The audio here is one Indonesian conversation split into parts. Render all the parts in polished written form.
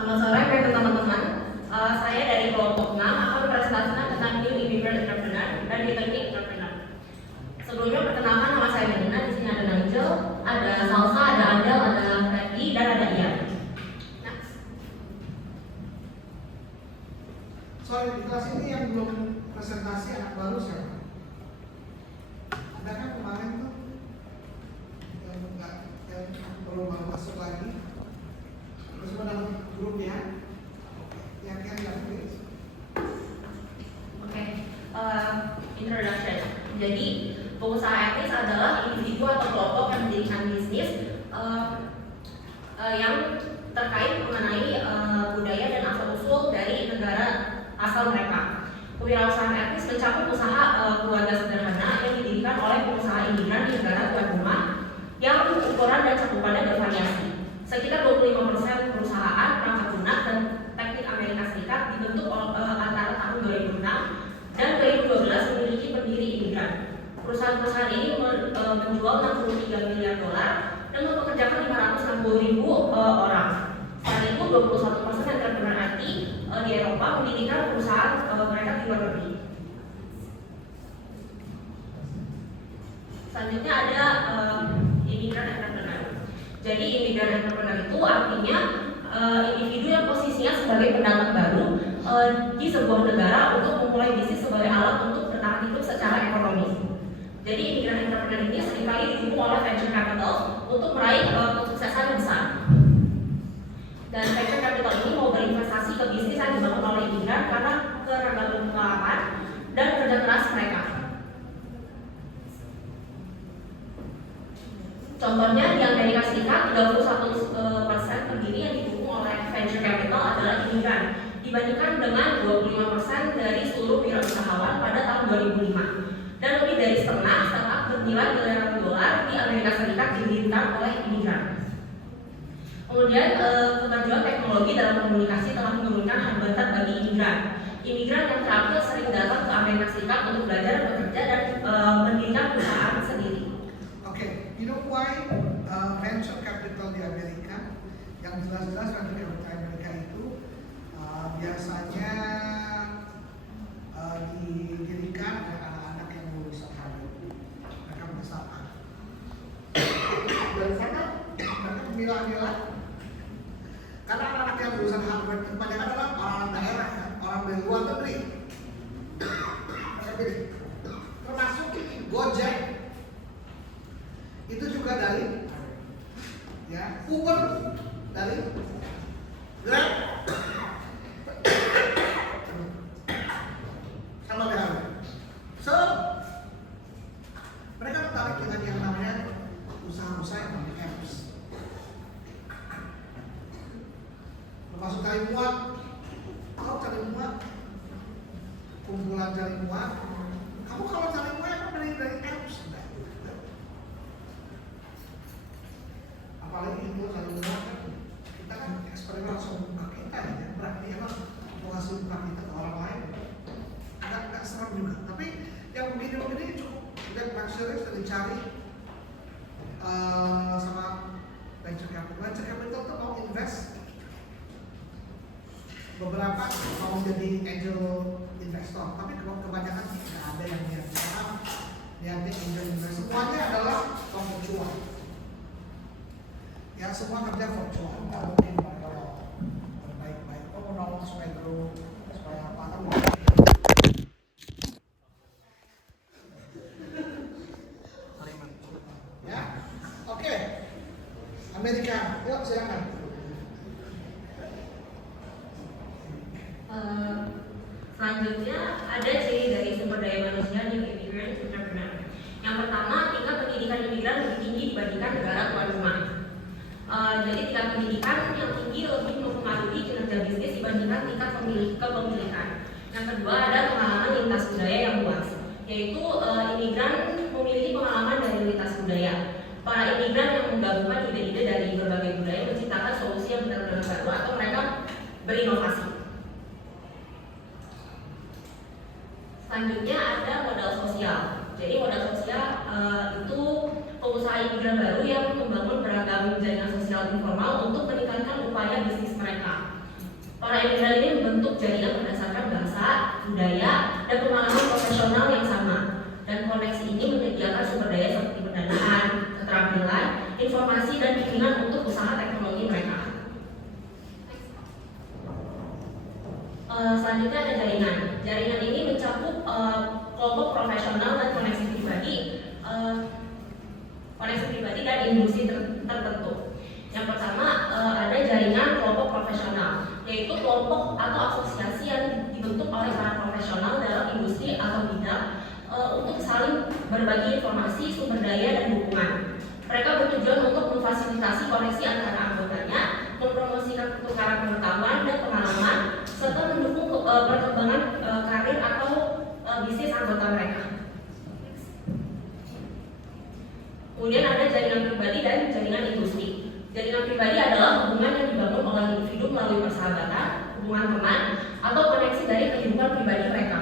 Selamat sore teman-teman. Saya dari kelompok 6 akan presentasikan tentang New Immigrant Entrepreneur dan Returning Entrepreneur. Sebelumnya perkenalkan, nama saya Nina. Di sini ada Nigel, ada Salsa, ada Andel, ada Freddy, dan ada Ian. Next. Sorry, di kelas ini yang belum presentasi anak baru siapa? Ada kan kemarin tuh yang perlu masuk lagi. Terus dalam grup ya. Yang please. Oke. Introduction. Jadi pengusaha etis adalah individu atau kelompok yang mendirikan bisnis yang terkait mengenai budaya dan asal-usul dari negara asal mereka. Kewirausahaan etis mencakup usaha keluarga sederhana yang didirikan oleh pengusaha imigran di negara tuan rumah yang ukuran dan cakupannya bervariasi. Sekitar 25% perusahaan perangkat lunak dan teknik Amerika Serikat dibentuk antara tahun 2006 dan 2012 memiliki pendiri imigran. Perusahaan-perusahaan ini menjual 63 miliar dolar dan mempekerjakan 560.000 orang. Saat itu 21% entrepreneur IT di Eropa mendirikan perusahaan mereka di luar negeri. Selanjutnya ada imigran entrepreneur. Jadi imigran entrepreneur itu artinya individu yang posisinya sebagai pendatang baru di sebuah negara untuk memulai bisnis sebagai alat untuk bertahan hidup secara ekonomi. Jadi imigran entrepreneur ini seringkali didukung oleh venture capital untuk meraih kesuksesan yang besar. Dan venture capital ini mau berinvestasi ke bisnis yang dibangun oleh imigran karena keragaman pengalaman dan kerja keras mereka. Contohnya di Amerika Serikat 31% pendiri yang didukung oleh venture capital adalah imigran, dibandingkan dengan 25% dari seluruh wirausahawan pada tahun 2005. Dan lebih dari setengah startup bernilai miliaran dolar di Amerika Serikat didirikan oleh imigran. Kemudian kemajuan teknologi dalam komunikasi telah menurunkan hambatan bagi imigran. Imigran yang terakhir sering datang ke Amerika Serikat untuk belajar, bekerja, dan mendirikan perusahaan sendiri. You know why venture capital di Amerika yang jelas-jelas venture capital Amerika itu biasanya didirikan oleh anak-anak yang lulusan Harvard. Mereka bersama. Dan mereka memilah-milah karena anak-anak yang lulusan Harvard itu kebanyakan adalah orang daerah, orang dari luar negeri. Termasuk Gojek. Itu juga dari ya, Uber dari Grab sama dengan so mereka tertarik dengan yang namanya usaha-usaha yang namanya apps. Termasuk cari muat, kau cari muat, kumpulan cari muat. Kamu kalau cari muat kan dari apps. Apalagi itu kalau kita kan eksperimen langsung buka kita ya, berarti emang mau ngasih buka kita ke orang lain nggak serem juga. Tapi yang begini cukup dan luxury sudah dicari sama venture capital. Venture capital tuh mau invest, beberapa mau jadi angel investor, tapi kebanyakan nggak ada yang niat sekarang niatnya angel investor. Semuanya adalah konvensional. Ya semua kerja virtual, nggak mungkin kalau baik-baik. Oh mau nolong supaya grow, supaya apa kan? Ya, oke. Amerika, yuk silakan. Selanjutnya ada ciri dari sumber daya manusia New Immigrant Entrepreneur. Yang pertama, tingkat pendidikan imigran lebih tinggi dibandingkan negara tuan rumah. Jadi tingkat pendidikan yang tinggi lebih mempengaruhi kinerja bisnis dibandingkan tingkat kepemilikan. Yang kedua ada pengalaman lintas budaya yang luas, yaitu imigran memiliki pengalaman dari lintas budaya. Para imigran yang menggabungkan ide-ide dari berbagai budaya menciptakan solusi yang benar-benar baru atau mereka berinovasi. Selanjutnya ada modal sosial. Jadi modal sosial itu pengusaha imigran baru yang membangun beragam jaringan sosial informal untuk meningkatkan upaya bisnis mereka. Para imigran ini membentuk jaringan berdasarkan bahasa, budaya, dan pengalaman profesional yang sama. Dan koneksi ini menyediakan sumber daya seperti pendanaan, keterampilan, informasi, dan bimbingan untuk usaha teknologi mereka. Selanjutnya ada jaringan. Jaringan ini mencakup kelompok profesional dan koneksi pribadi dan industri tertentu. Yang pertama ada jaringan kelompok profesional, yaitu kelompok atau asosiasi yang dibentuk oleh para profesional dalam industri atau bidang untuk saling berbagi informasi, sumber daya, dan dukungan. Mereka bertujuan untuk memfasilitasi koneksi antara anggotanya, mempromosikan pertukaran pengetahuan dan pengalaman, serta mendukung perkembangan karir atau bisnis anggota mereka. Kemudian ada jaringan pribadi dan jaringan industri. Jaringan pribadi adalah hubungan yang dibangun oleh individu melalui persahabatan, hubungan teman, atau koneksi dari kehidupan pribadi mereka.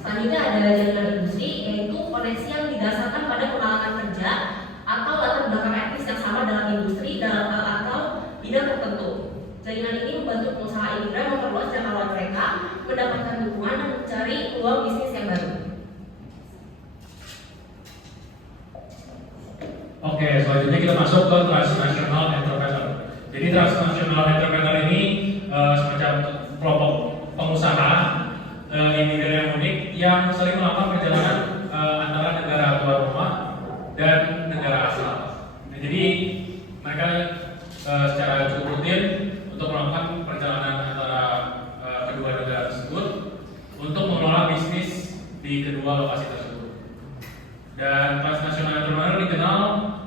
Selanjutnya ada jaringan industri, yaitu koneksi yang didasarkan pada pengalaman kerja atau latar belakang etnis yang sama dalam industri atau bidang tertentu. Jaringan ini membantu pengusaha imigran memperluas jangkauan mereka, mendapatkan dukungan, dan mencari peluang bisnis yang baru. Oke, selanjutnya kita masuk ke transnational entrepreneur. Jadi transnational entrepreneur ini semacam kelompok pengusaha imigran yang unik yang sering melakukan perjalanan antara negara tuan rumah dan negara asal. Nah, jadi mereka secara cukup rutin untuk melakukan perjalanan antara kedua negara tersebut untuk mengelola bisnis di kedua lokasi tersebut. Dan transnational entrepreneur dikenal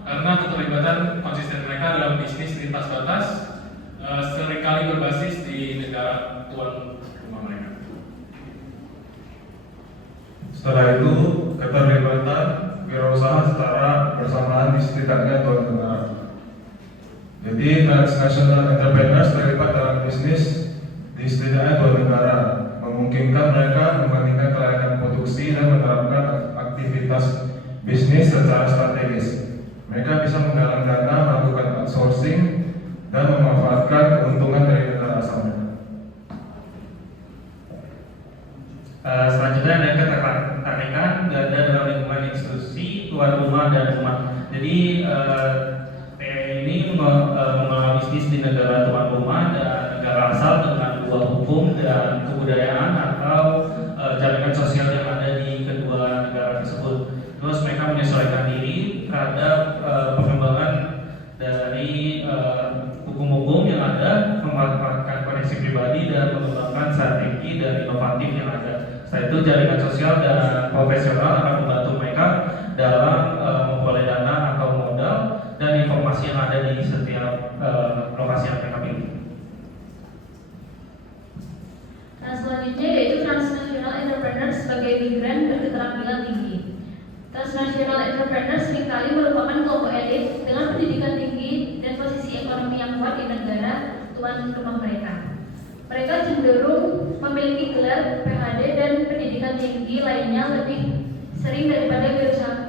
karena keterlibatan konsisten mereka dalam bisnis lintas batas seringkali berbasis di negara tuan rumah mereka. Setelah itu, keterlibatan wirausaha secara bersamaan di setidaknya 2 negara. Jadi transnational entrepreneurs terlibat dalam bisnis di setidaknya 2 negara, memungkinkan mereka membandingkan kelayakan produksi dan menerapkan aktivitas bisnis secara strategis. Mereka bisa menggalang dana, melakukan outsourcing, dan memanfaatkan keuntungan dari negara asalnya. Selanjutnya ada ketertarikan ada dalam lingkungan institusi, tuan rumah, dan rumah. Jadi ini mengelola bisnis di negara tuan rumah dan negara asal dengan 2 hukum dan kebudayaan atau jaringan sosial yang ada di kedua negara tersebut. Terus mereka menyesuaikan diri terhadap perkembangan dari hukum-hukum yang ada, memanfaatkan koneksi pribadi dan mengembangkan strategi dan inovatif yang ada. Setelah itu jaringan sosial dan profesional akan membantu mereka dalam memperoleh dana atau modal dan informasi yang ada di setiap lokasi yang mereka pilih. Nah, selanjutnya yaitu transnational entrepreneur sebagai migran berketerampilan tinggi. Transnational entrepreneur seringkali merupakan kelompok elit dengan pendidikan tinggi dan posisi ekonomi yang kuat di negara tuan rumah mereka. Mereka cenderung memiliki gelar PhD dan pendidikan tinggi lainnya lebih sering daripada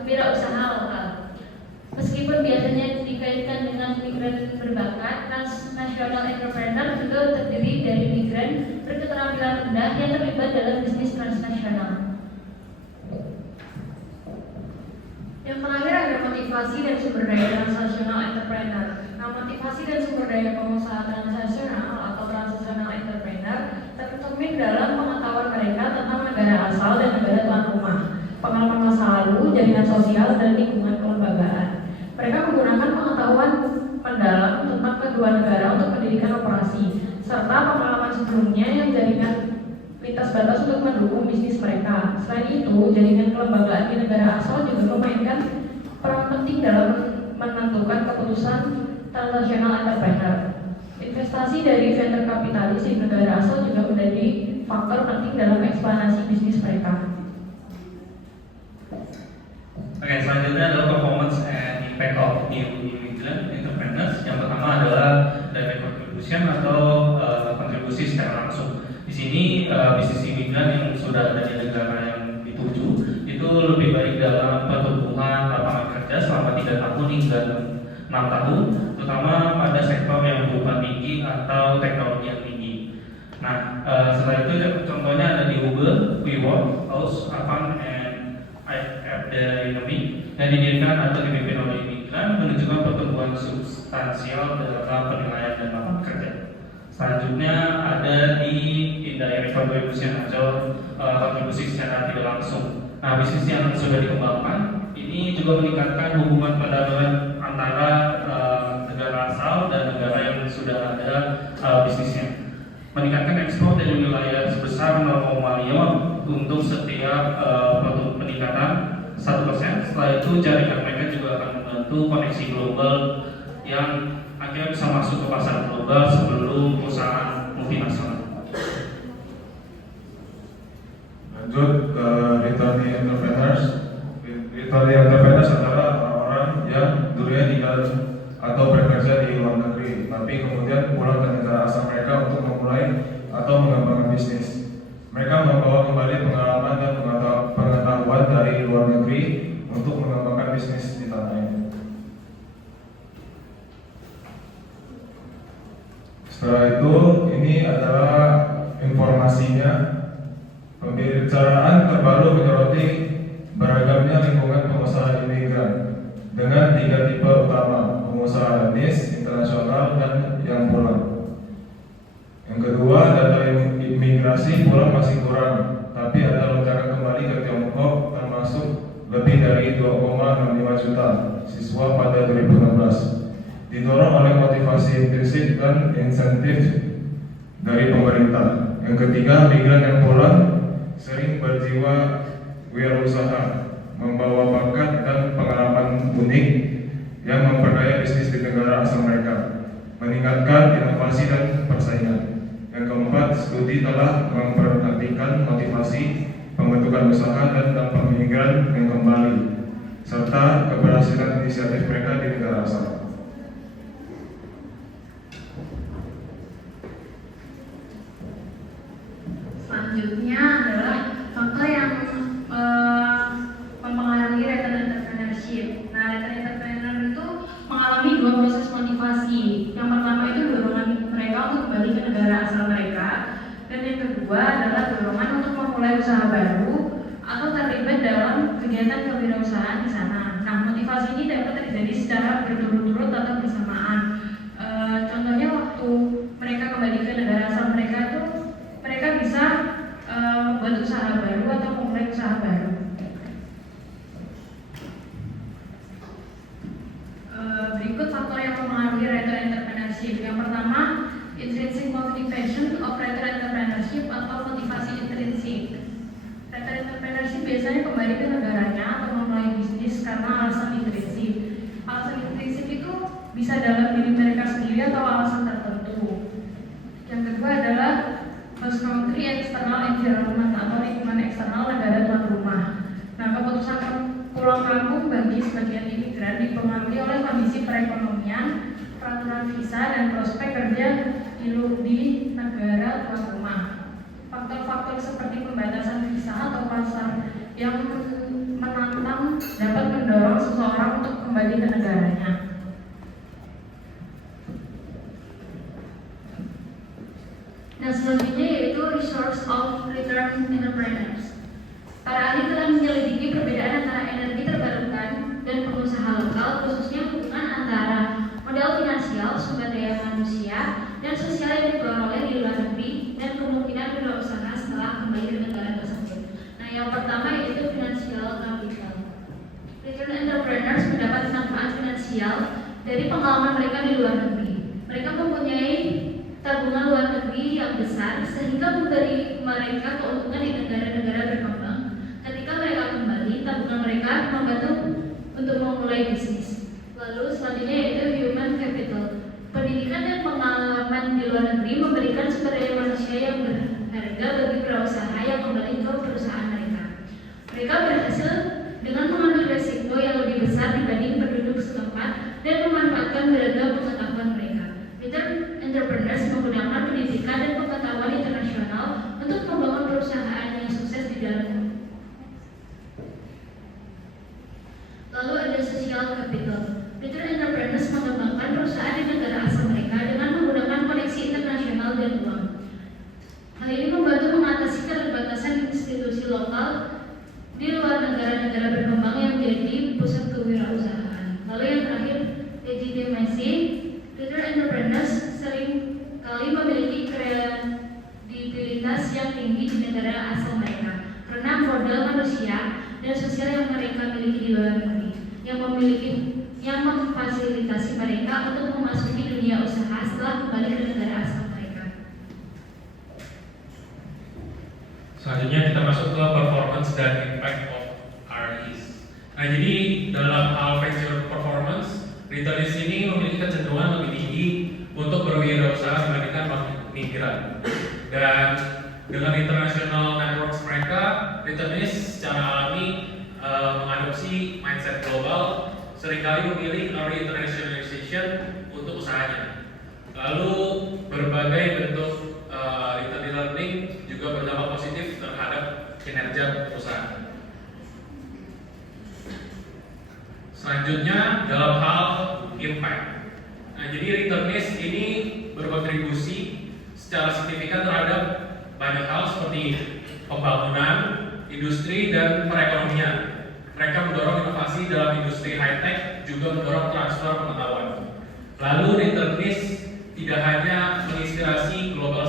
wirausaha lokal. Meskipun biasanya dikaitkan dengan migran berbakat, transnational entrepreneur juga terdiri dari migran berketerampilan rendah yang terlibat dalam bisnis transnasional. Yang terakhir ada motivasi dan sumber daya transnational entrepreneur. Nah, motivasi dan sumber daya pengusaha transnasional atau transnational entrepreneur tercermin dalam pengetahuan mereka tentang negara asal dan negara tuan rumah, pengalaman masa lalu, jaringan sosial, dan lingkungan kelembagaan. Mereka menggunakan pengetahuan mendalam tentang kedua negara untuk pendidikan operasi, serta pengalaman sebelumnya yang jaringan lintas batas untuk mendukung bisnis mereka. Selain itu, jaringan kelembagaan di negara asal juga memainkan peran penting dalam menentukan keputusan transnational entrepreneur. Investasi dari venture kapitalis di negara asal juga menjadi faktor penting dalam ekspansi bisnis mereka. Oke, selanjutnya adalah performance and impact of new immigrant entrepreneurs. Yang pertama adalah direct contribution atau kontribusi secara langsung. Di sini bisnis imigran yang sudah ada di negara yang dituju itu lebih baik dalam pertumbuhan lapangan kerja selama 3 tahun hingga 6 tahun, terutama pada sektor yang berupa tinggi atau teknologi yang tinggi. Nah, setelah itu contohnya ada di Google, WeWork, House, Avan, and Airbnb yang didirikan atau dipimpin oleh imigran menunjukkan pertumbuhan substansial dalam penilaian dan lapangan kerja. Selanjutnya ada di indirect contribution atau kontribusi secara tidak langsung. Nah, bisnis yang sudah dikembangkan ini juga meningkatkan hubungan perdagangan antara negara asal dan negara yang sudah ada bisnisnya. Meningkatkan ekspor dari wilayah sebesar 0,5 untuk setiap peningkatan 1%. Setelah itu jaringan mereka juga akan membantu koneksi global yang akhirnya bisa masuk ke pasar global sebelum perusahaan multinasional. Lanjut ke returning entrepreneurs. Returning entrepreneurs adalah orang-orang yang dulunya tinggal atau bekerja di luar negeri, tapi kemudian pulang ke negara asal mereka untuk memulai atau mengembangkan bisnis. Mereka membawa kembali pengalaman dan pengetahuan dari luar negeri untuk mengembangkan bisnis di tanahnya. Setelah itu, ini adalah informasinya. Pembicaraan terbaru menyoroti beragamnya lingkungan pengusaha imigran dengan 3 tipe utama: pengusaha etnis, internasional, dan yang pulang. Yang kedua, data imigrasi pulang masih kurang, tapi ada lonjakan kembali ke Tiongkok, termasuk lebih dari 2,65 juta siswa pada 2016. Didorong oleh motivasi intrinsik dan insentif dari pemerintah. Yang ketiga, migran yang pulang sering berjiwa wirausaha, membawa bakat dan pengalaman unik yang memperdaya bisnis di negara asal mereka, meningkatkan inovasi dan persaingan. Yang keempat, studi telah memperhatikan motivasi pembentukan usaha dan dampak migran yang kembali, serta keberhasilan inisiatif mereka di negara asal. Selanjutnya adalah faktor yang mempengaruhi return entrepreneurship. Nah, return entrepreneur itu mengalami 2 proses motivasi. Yang pertama itu dorongan mereka untuk kembali ke negara asal mereka, dan yang kedua adalah dorongan untuk memulai usaha baru atau terlibat dalam kegiatan kewirausahaan di sana. Nah, motivasi ini dapat terjadi secara berturut-turut atau bersamaan. Contohnya waktu mereka kembali ke negara asal mereka itu mereka bisa membuat usaha baru atau memulai usaha baru. Berikut faktor yang mempengaruhi return entrepreneurship. Yang pertama, intrinsic motivation of return entrepreneurship atau motivasi intrinsik. Return entrepreneurship biasanya kembali ke negaranya atau memulai bisnis karena alasan intrinsik. Alasan intrinsik itu bisa dalam diri mereka sendiri atau alasan tertentu. Yang kedua adalah host country external environment atau lingkungan eksternal negara tuan rumah. Nah, keputusan pulang kampung bagi sebagian imigran dipengaruhi oleh kondisi perekonomian, peraturan visa, dan prospek kerja di negara tuan rumah. Faktor-faktor seperti pembatasan visa atau pasar yang menantang dapat mendorong seseorang untuk kembali ke negaranya. Nah, selanjutnya yaitu resource of return entrepreneurs. Para ahli telah menyelidiki perbedaan antara energi terbarukan dan pengusaha lokal, khususnya hubungan antara modal finansial, sumber daya manusia, dan sosial yang diperoleh di luar negeri, dan kemungkinan wirausaha setelah kembali ke negara tersebut. Nah, yang pertama yaitu financial capital. Return entrepreneurs mendapat manfaat finansial dari pengalaman mereka di luar negeri. Mereka mempunyai tabungan luar negeri yang besar sehingga memberi mereka keuntungan di negara-negara berkembang. Ketika mereka kembali, tabungan mereka membantu untuk memulai bisnis. Lalu selanjutnya yaitu human capital. Pendidikan dan pengalaman di luar negeri memberikan sumber daya manusia yang berharga bagi wirausaha yang kembali ke perusahaan mereka. Mereka berhasil dengan mengambil resiko yang lebih besar dibanding penduduk setempat dan memanfaatkan beragam pengetahuan mereka. Return entrepreneurs menggunakan pendidikan dan pengetahuan internasional untuk membangun perusahaan yang sukses di dalam. Lalu ada social capital. Return entrepreneurs mengembangkan perusahaan di negara asal mereka dengan menggunakan koneksi internasional dan uang. Selanjutnya kita masuk ke performance dan impact of REs. Nah, jadi dalam hal venture performance, returnees ini memiliki kecenderungan lebih tinggi untuk berwirausaha dibandingkan migran. Dan dengan international networks mereka, returnees secara alami mengadopsi mindset global, seringkali memilih early internationalization untuk usahanya. Lalu berbagai bentuk return learning juga berdampak positif terhadap kinerja perusahaan. Selanjutnya dalam hal impact. Nah, jadi returnees ini berkontribusi secara signifikan terhadap banyak hal seperti pembangunan, industri, dan perekonomian. Mereka mendorong inovasi dalam industri high-tech, juga mendorong transfer pengetahuan. Lalu returnees tidak hanya menginspirasi global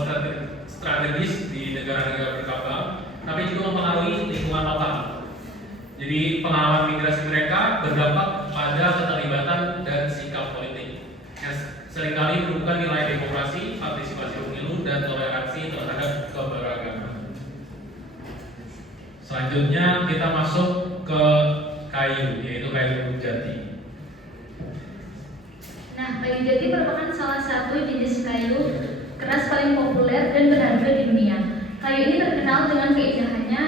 strategis di negara-negara berkembang, tapi juga mempengaruhi lingkungan lokal. Jadi pengalaman migrasi mereka berdampak pada keterlibatan dan sikap politik yang seringkali merupakan nilai demokrasi, partisipasi pemilu, dan toleransi terhadap keberagaman. Selanjutnya kita masuk ke kayu, yaitu kayu jati. Nah, kayu jati merupakan salah satu jenis kayu keras paling populer dan berharga di dunia. Kayu ini terkenal dengan keindahannya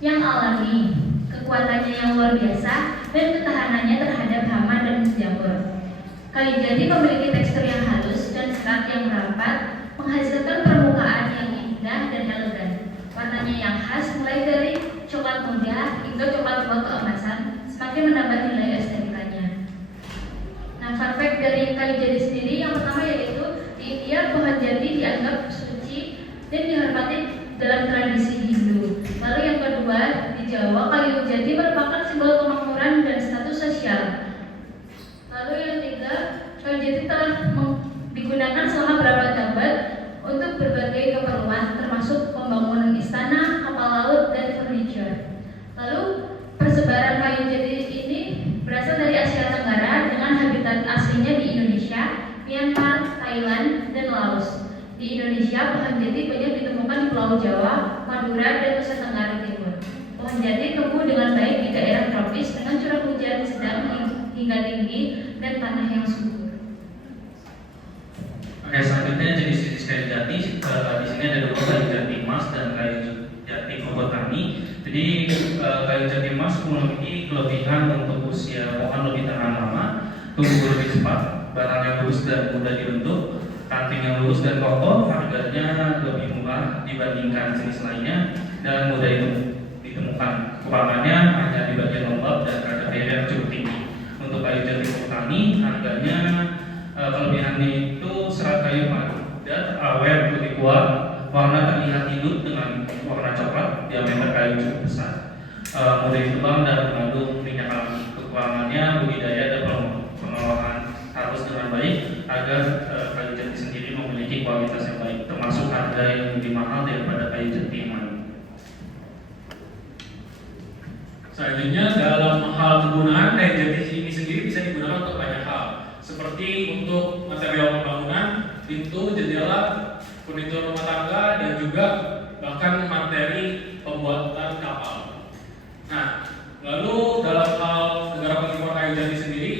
yang alami, kekuatannya yang luar biasa, dan ketahanannya terhadap hama dan jamur. Kayu jati memiliki tekstur yang halus dan serat yang rapat, menghasilkan permukaan yang indah dan elegan. Warnanya yang khas mulai dari coklat muda hingga coklat tua keemasan, semakin menambah nilai estetikanya. Nah, fun fact dari kayu jati sendiri yang pertama yaitu di India pohon jati dianggap suci dan dihormati dalam tradisi Hindu. Lalu yang kedua, di Jawa kayu jati merupakan simbol kemakmuran dan status sosial. Lalu yang ketiga, kayu jati telah digunakan selama berabad-abad untuk berbagai keperluan, termasuk pembangunan istana, kapal laut, dan furniture. Lalu persebaran kayu jati ini berasal dari Asia Tenggara dengan habitat aslinya di Indonesia, Myanmar, Thailand, dan Laos. Di Indonesia, pohon jati banyak ditemukan di Pulau Jawa, Madura, dan Nusa Tenggara Timur. Pohon jati tumbuh dengan baik di daerah tropis dengan curah hujan sedang hingga tinggi dan tanah yang subur. Oke, selanjutnya jenis-jenis kayu jati. Di sini ada dua, kayu jati emas dan kayu jati botani. Jadi kayu jati emas memiliki kelebihan untuk usia pohon lebih tahan lama, tumbuh lebih cepat, batangnya lurus dan mudah dibentuk, ranting yang lurus dan kokoh, harganya lebih murah dibandingkan jenis lainnya, dan mudah ditemukan. Kekurangannya hanya di bagian lembab dan kadar air yang cukup tinggi. Untuk kayu jati botani, harganya kelebihannya itu serat kayu padat, awet, lebih kuat, warna terlihat hidup dengan warna coklat, diameter kayu cukup besar, mudah ditebang dan mengandung minyak alami. Kekurangannya budidaya dan pengolahan harus dengan baik agar kayu jati sendiri memiliki kualitas yang baik, termasuk harga yang lebih mahal daripada kayu jati yang lain. Selanjutnya dalam hal penggunaan, kayu jati ini sendiri bisa digunakan untuk banyak hal, seperti untuk material pembangunan, pintu, jendela, furnitur rumah tangga, dan juga bahkan materi pembuatan kapal. Nah, lalu dalam hal negara pengimpor kayu jati sendiri,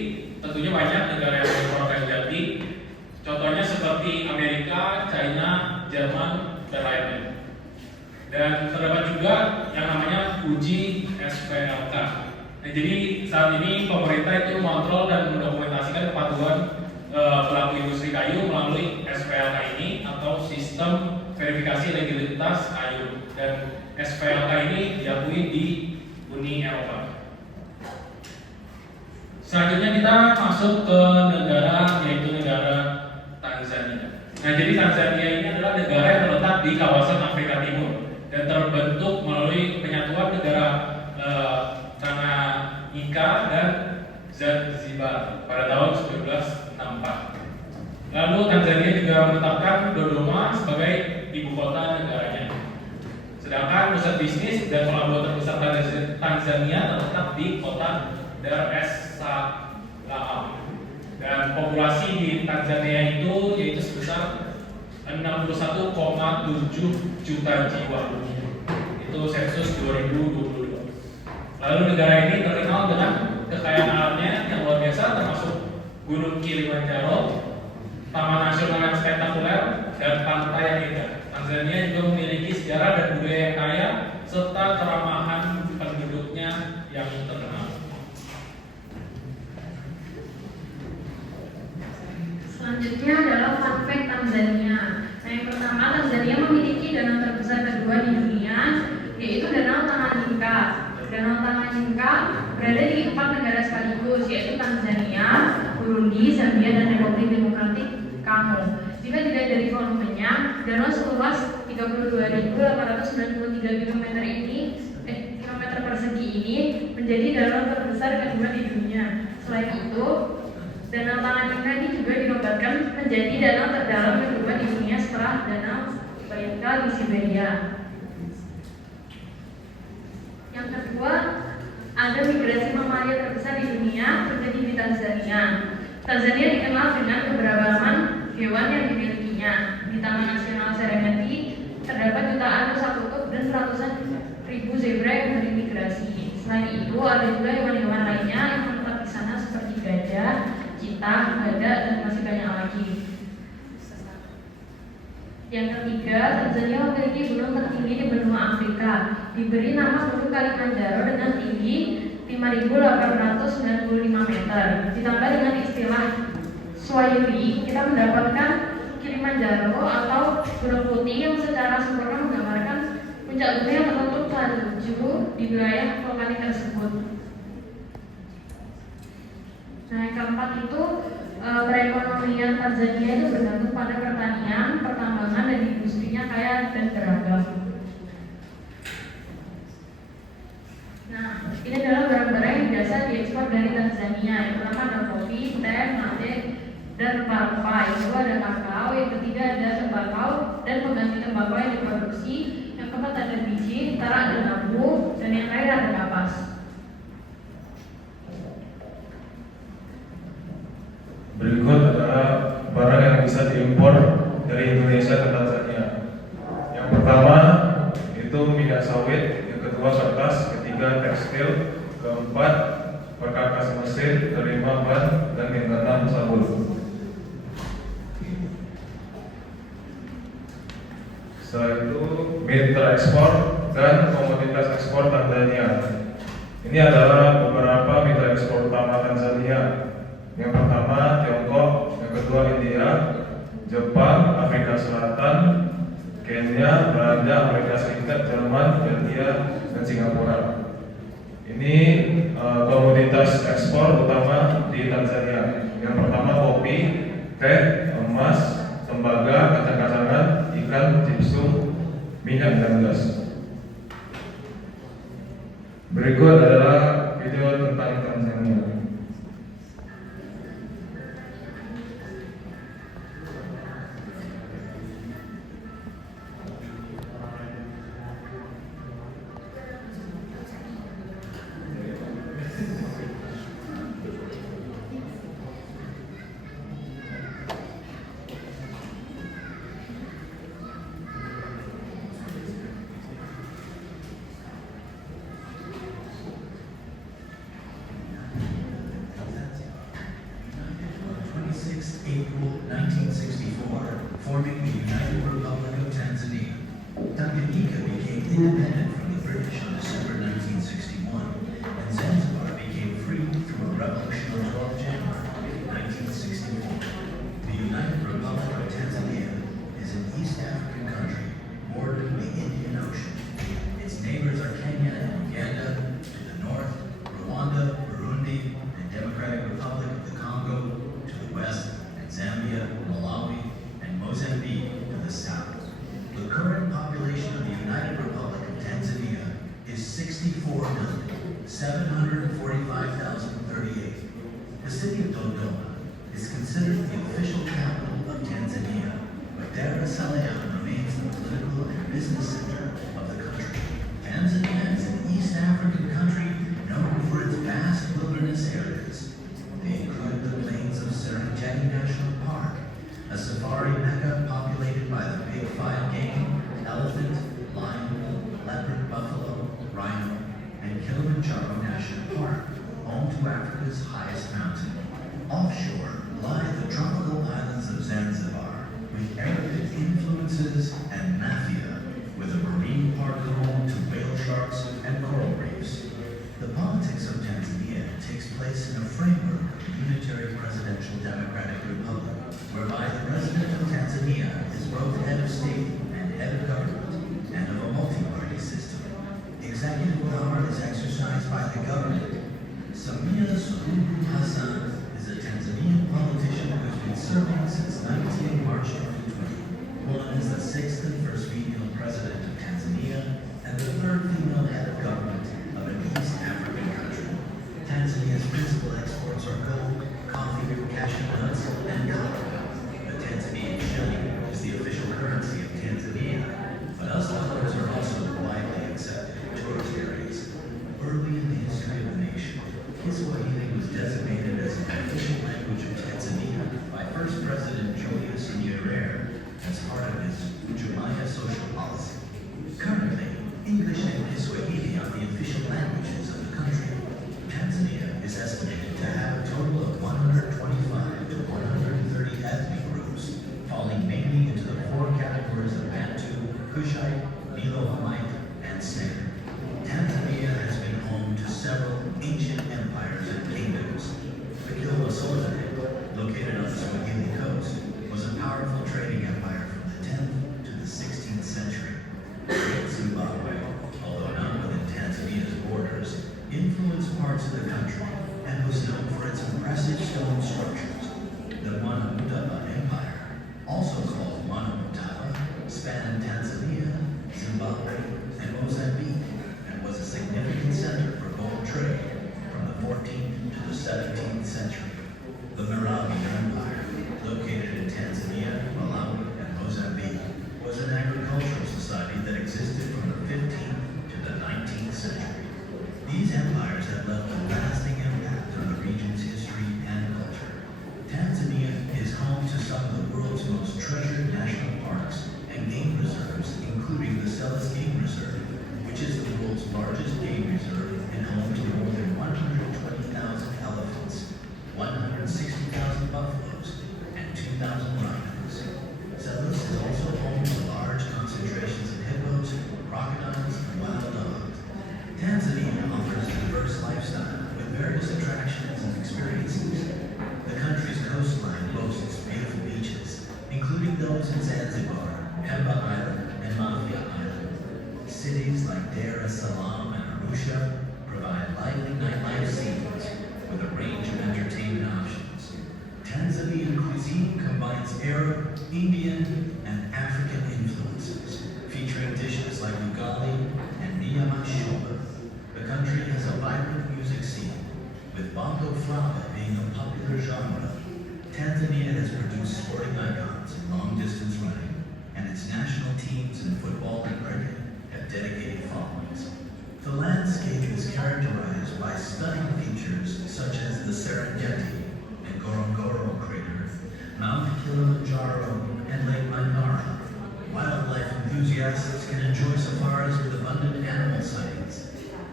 tentunya banyak negara yang mengimpor kayu jati. Contohnya seperti Amerika, China, Jerman, dan lainnya. Dan terdapat juga yang namanya uji SPLK. Nah, jadi saat ini pemerintah itu mengontrol dan mendokumentasikan kepatuhan pelaku industri kayu melalui SPLK ini atau Sistem Verifikasi Legalitas Kayu, dan SPLK ini diakui di Uni Eropa. Selanjutnya kita masuk ke negara, yaitu negara Tanzania. Nah, jadi Tanzania ini adalah negara yang terletak di kawasan Afrika Timur dan terbentuk melalui penyatuan negara Tanganyika dan Zanzibar pada tahun 1964. Lalu Tanzania juga menetapkan Dodoma sebagai ibu kota negaranya. Sedangkan pusat bisnis dan pelabuhan terbesar Tanzania terletak di kota Dar es Salaam. Dan populasi di Tanzania itu yaitu sebesar 61,7 juta jiwa. untuk sensus 2022. Lalu negara ini terkenal dengan kekayaan alamnya yang luar biasa, termasuk Gunung Kilimanjaro, taman nasional yang spektakuler, dan pantai yang indah. Tanzania juga memiliki sejarah dan budaya yang kaya serta keramahan penduduknya yang terkenal. Selanjutnya adalah fun fact Tanzania. Nah, yang pertama, Tanzania memiliki danau terbesar kedua di dunia, yaitu Danau Tanganyika. Danau Tanganyika berada di 4 negara sekaligus, yaitu Tanzania, Burundi, Zambia, dan Republik Demokratik Kongo. Jika dilihat dari volumenya, danau seluas 32.893 km kilometer persegi ini menjadi danau terbesar kedua di dunia. Selain itu, Danau Tanganyika ini juga dinobatkan menjadi danau terdalam kedua di dunia setelah Danau Baikal di Siberia. Yang kedua, ada migrasi mamalia terbesar di dunia terjadi di Tanzania. Tanzania dikenal dengan keberagaman hewan yang dimilikinya. Di Taman Nasional Serengeti terdapat jutaan rusa kutub dan ratusan ribu zebra yang berimigrasi. Selain itu, ada juga hewan-hewan lainnya yang menetap di sana seperti gajah, citah, badak, dan masih banyak lagi. Yang ketiga, Tanzania memiliki gunung tertinggi di benua Afrika. Diberi nama Gunung Kilimanjaro dengan tinggi 5.895 meter. Ditambah dengan istilah Swahili, kita mendapatkan Kilimanjaro atau Gunung Putih yang secara sempurna menggambarkan puncak gunung yang tertutup salju di wilayah vulkanik tersebut. Nah, yang keempat itu perekonomian Tanzania itu bergantung pada pertanian, pertambangan, dan industrinya kaya dan beragam. Nah, ini adalah barang-barang yang biasa diekspor dari Tanzania. Yang pertama ada kopi, teh, mate, dan rempah-rempah. Yang kedua ada kakao, yang ketiga ada tembakau dan pengganti tembakau yang diproduksi. Yang keempat ada biji, tara ada bambu, dan yang terakhir ada kapas. Berikut adalah barang yang bisa diimpor dari Indonesia ke Tanzania. Yang pertama itu minyak sawit, yang kedua kertas, ketiga tekstil, keempat perkakas mesin, kelima ban, dan yang keenam sabun. Setelah itu mitra ekspor dan komoditas ekspor Tanzania. Ini adalah beberapa mitra ekspor utama Tanzania. Yang pertama Tiongkok, yang kedua India, Jepang, Afrika Selatan, Kenya, Belanda, Amerika Serikat, Jerman, Belgia, dan Singapura. Ini komoditas ekspor utama di Tanzania. Yang pertama kopi, teh, emas, tembaga, kacang-kacangan, ikan, gipsum, minyak, dan gas. Berikut adalah video tentang Tanzania. April 1964, forming the United Republic of Tanzania. Tanganyika became independent from the British on December 1961, and Zanzibar became free through a revolution on 12 January 1964. The United Republic of Tanzania is an East African country bordering the Indian Ocean. Its neighbors are Kenya and Uganda to the north, Rwanda, Burundi, and Democratic Republic of the Congo to the west, Zambia, Malawi, and Mozambique to the south. The current population of the United Republic of Tanzania is 64,745,038. The city of Dodoma is considered the official capital of Tanzania, but Dar es Salaam remains the political and business center of the country. Tanzania is an East African country known for its vast wilderness areas. They include the plains of Serengeti National Park, a safari mecca populated by the big five game, elephant, lion, leopard, buffalo, rhino, and Kilimanjaro National Park, home to Africa's highest mountain. Offshore lie the tropical islands of Zanzibar, with Arabic influences and mafia, with a marine park home to whale sharks and coral reefs. The politics of Tanzania takes place in a framework of a unitary presidential democratic republic, whereby the president of Tanzania is both head of state and head of government, and of a multi-party system. Executive power is exercised by the government. Samia Suluhu Hassan is a Tanzanian politician who has been serving since March 2020. One is the sixth and first female president of Tanzania, and the third female head of government of an East African country. Tanzania's principal exports are gold, coffee, cashew nuts, and cacao. The Tanzanian shilling is the official currency of Tanzania, but US dollars are also widely accepted in tourist areas. Early in the history of the nation, Kiswahili was designated as an official language of Tanzania by first President Julius Nyerere as part of his Jumuiya social policy. Currently, English and Kiswahili are the official languages of the country. Tanzania is estimated to have a total of 125 to 130 ethnic groups, falling mainly into the four categories of Bantu, Kushite, Nilo-Hamite, and Stan. Tanzania has been home to several ancient empires and kingdoms. The Kilwa Sultanate, located on the Swahili coast, was a powerful trading empire from the 10th to the 16th century. Great Zimbabwe, although not within Tanzania's borders, influenced parts of the country and was known for its impressive stone structures. The Mwanamutapa Empire, also called Mwanamutapa, spanned Tanzania, Zimbabwe, and Mozambique, and was a significant center for gold trade from the 14th to the 17th century. The Marabi Empire, located in Tanzania, Malawi, and Mozambique, was an agricultural society that existed from the 15th to the 19th century. These empires have left a lasting impact on the region's history and culture. Tanzania is home to some of the world's most treasured national parks and game reserves, including the Selous Game Reserve, which is the world's largest game reserve and home to more than 120,000 elephants, 160,000 buffaloes, and 2,000 rhinos. Selous is also home to large concentrations of hippos, crocodiles, and wild dogs. Tanzania offers a diverse lifestyle with various attractions and experiences. The country's coastline boasts beautiful beaches, including those in Zanzibar, Pemba Island, and Mafia Island. Cities like Dar es Salaam and Arusha provide lively nightlife scenes with a range of entertainment options. Tanzanian cuisine combines Arab, Indian, and African influences, featuring dishes like ugali and nyama choma. The country has a vibrant music scene, with bongo flava being a popular genre. Tanzania has produced sporting icons in long-distance running, and its national teams in football and cricket have dedicated followings. The landscape is characterized by stunning features such as the Serengeti and Ngorongoro crater, Mount Kilimanjaro, and Lake Manyara. Wildlife enthusiasts can enjoy safaris with abundant animal sightings.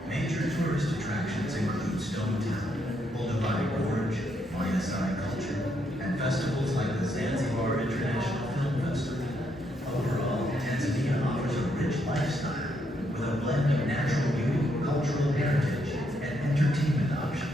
Major tourist attractions include Stone Town, Olduvai Gorge, Maasai culture, and festivals like the Zanzibar International Film Festival. Overall, Tanzania offers a rich lifestyle with a blend of natural beauty, cultural heritage, and entertainment options.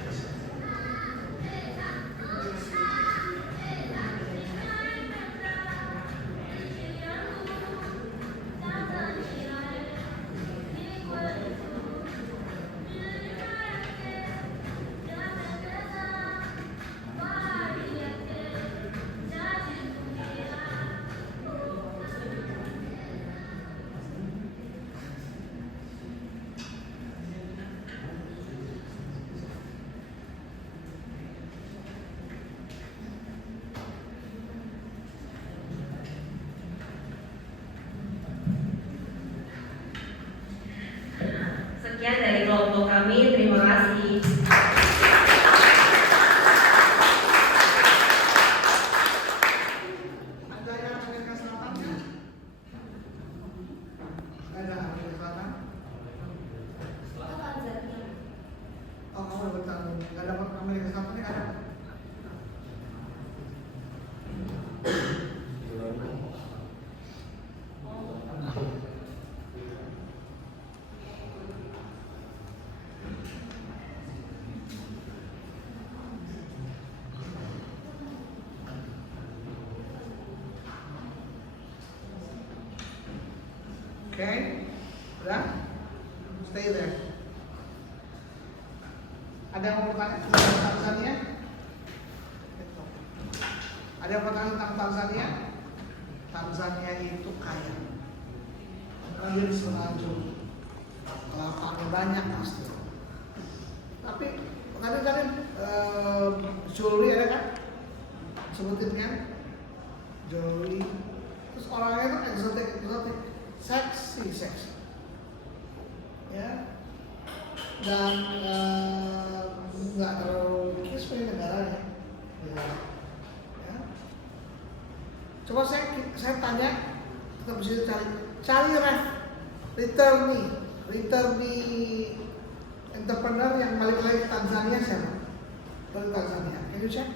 Okay, udah? Stay there. Ada yang mau bertanya tentang Tanzania? Ada yang mau bertanya tentang Tanzania? Tanzania itu kaya. Kalian semenanjung, kelapanya banyak pasti. Tapi tadi jewelry ada kan? Sebutin kan? Jewelry. Terus orangnya itu exotic, seksi. Ya. Dan nggak terlalu kis punya negaranya. Ya. Coba saya tanya, kita bisa cari returnee entrepreneur yang balik lagi ke Tanzania siapa? Dari Tanzania, can you check?